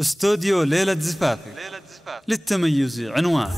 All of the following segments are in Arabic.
استوديو ليلة زفافي للتميز عنوان.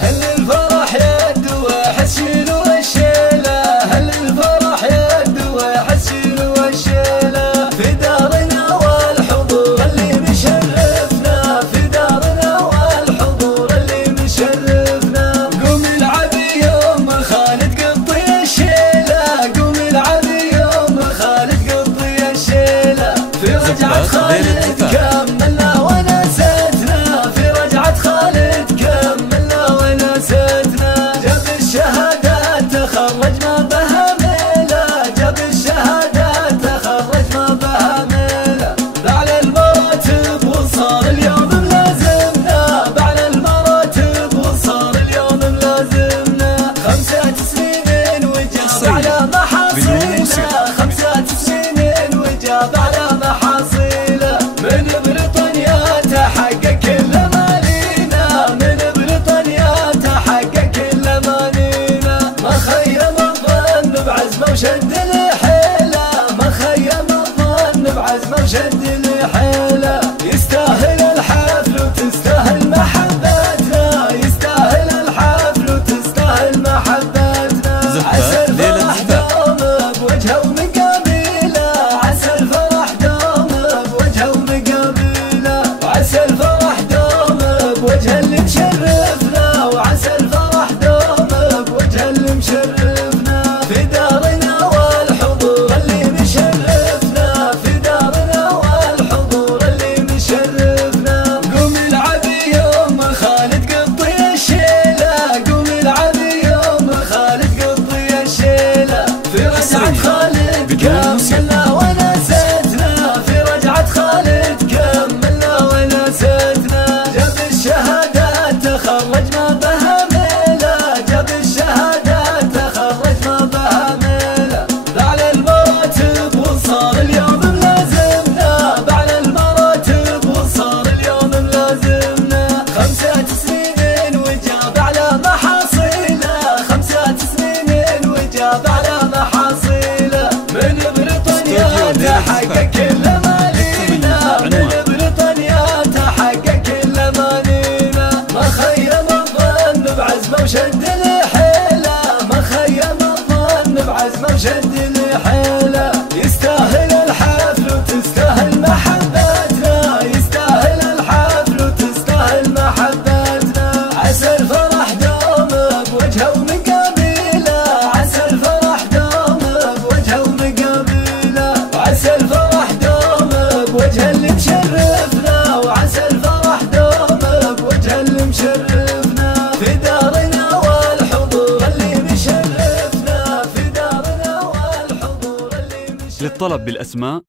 هل الفرح يد وحسين والشيلة، هل الفرح يد وحسين والشيلة في دارنا والحضور اللي مشرفنا، في دارنا والحضور اللي مشرفنا. قوم العب يوم خالد قطي الشيلة، قوم العب يوم خالد قطي الشيلة في رجعة خالد كملنا ونستنا، في رجعة خالد كملنا ونستنا. جاب الشهادات تخرج ما بها ميلة، جاب الشهادات تخرج ما بها ميلة. بعلى المراتب وصار اليوم ملازمنا، بعلى المراتب وصار اليوم ملازمنا. 5 سنين وجاب على محاصيله، 5 سنين وجاب على محاصيله. من بريطانيا تحقق كل مالينا، من بريطانيا تحقق كل مالينا. ما خيم الظن بعزمه وشد الحيله، ما خيم الظن بعزمه وشد الحيله. يستاهل الحفل وتستاهل محبتنا، يستاهل الحفل وتستاهل محبتنا. عسى الفرح دوم بوجهه ومقابله، عسى الفرح دوم بوجهه ومقابله. وعسى الفرح دوم بوجه اللي مشرفنا، وعسى الفرح دوم بوجه اللي مشرفنا. في دارنا والحضور اللي مشرفنا، في دارنا والحضور اللي مشرفنا. قوم العب يوم خالد قطي الشيلة، قوم العب يوم خالد قطي الشيلة في رجعة خالد كملنا ونستنا، في رجعة خالد كملنا ونستنا. جاب الشهادات تخرج ما بها ميلة، جاب الشهادات تخرج ما بها ميلة. بعلى المراتب وصار اليوم ملازمنا، بعلى المراتب وصار اليوم ملازمنا. 5 سنين وجاب على محاصيله، 5 سنين وجاب على محاصيله. من بريطانيا تحقق كل مالينا، من بريطانيا تحقق كل مالينا. ما خيم الظن بعزمه وشد الحيله، ما خيم الظن بعزمه وشد الحيله. يستاهل الحفل وتستاهل محبتنا، يستاهل الحفل وتستاهل محبتنا. عسى الفرح دوم بوجهه ومقابله، عسى الفرح دوم بوجهه ومقابله. وعسى الفرح دوم بوجه اللي مشرفنا، وعسى الفرح دوم بوجه اللي مشرفنا. في دارنا والحضور اللي مشرفنا، في دارنا والحضور اللي مشرفنا. للطلب بالأسماء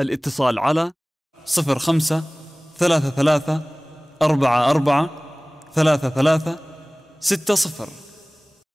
الاتصال على 05 33 44 33 60.